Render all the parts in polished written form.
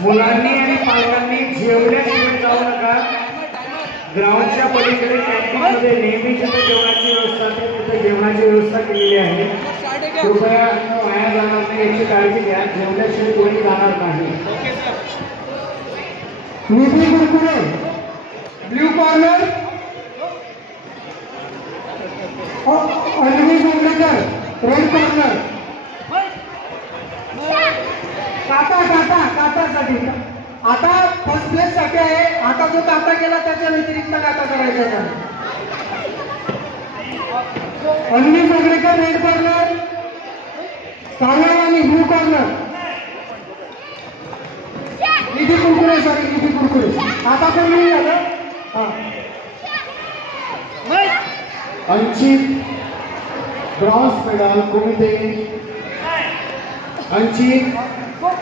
मुलांनी आणि पालकांनी जेवल्याशिवाय जाऊ नका। ग्राउंडच्या पलीकडे कॅन्टीनमध्ये नेहमी जिथे जेवणाची व्यवस्था आहे तिथे जेवणाची व्यवस्था केलेली आहे। कृपया वाया जाणार नाही याची काळजी घ्या। जेवल्याशिवाय कोणी जाणार नाही। निधी कुरकुरे ब्ल्यू कॉर्नर, अनवी जोंगलेकर रेड कॉर्नर। काटासाठी आता फर्स्ट प्लेस साठी आहे। आता जो काटा केला त्याच्या व्यतिरिक्त काटा करायचा आहे। अनवी जोंगलेकर रेड कॉर्नर, सावळवानी ब्ल्यू कॉर्नर, निधी कुरकुरे सॉरी निधी कुरकुरे। आता पण नाही झालं। Anchit bronze medal कुमिते, Anchit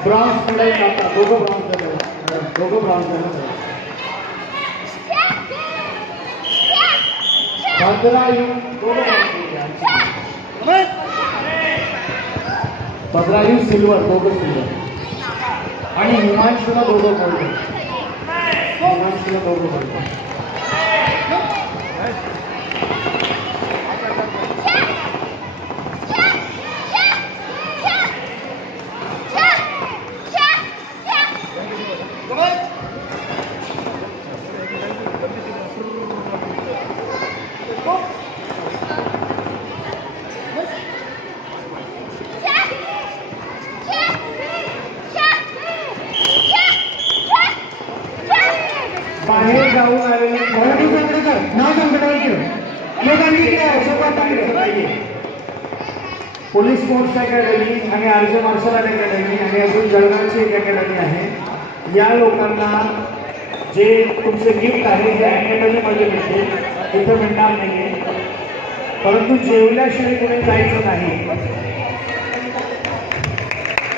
bronze medal काटा, दोघं ब्रॉन्झ मेडल, दोघं bronze medal. Bhadrayu Bhadrayu silver, दोघं सिल्वर आणि हिमांशूला दोघं गोल्ड, हिमांशूला दोघं गोल्ड। बाहेर जाऊन आलेले पोलीस स्पोर्ट्स अकॅडमी आणि आर्य मार्शल आर्ट अकॅडमी आणि अजून जळगावची एक अकॅडमी आहे। या लोकांना जे तुमचे गिफ्ट आहे या अकॅडमीमध्ये मिळते, इथं मिळणार नाहीये। परंतु जेवल्याशिवाय कुठे जायचं नाही।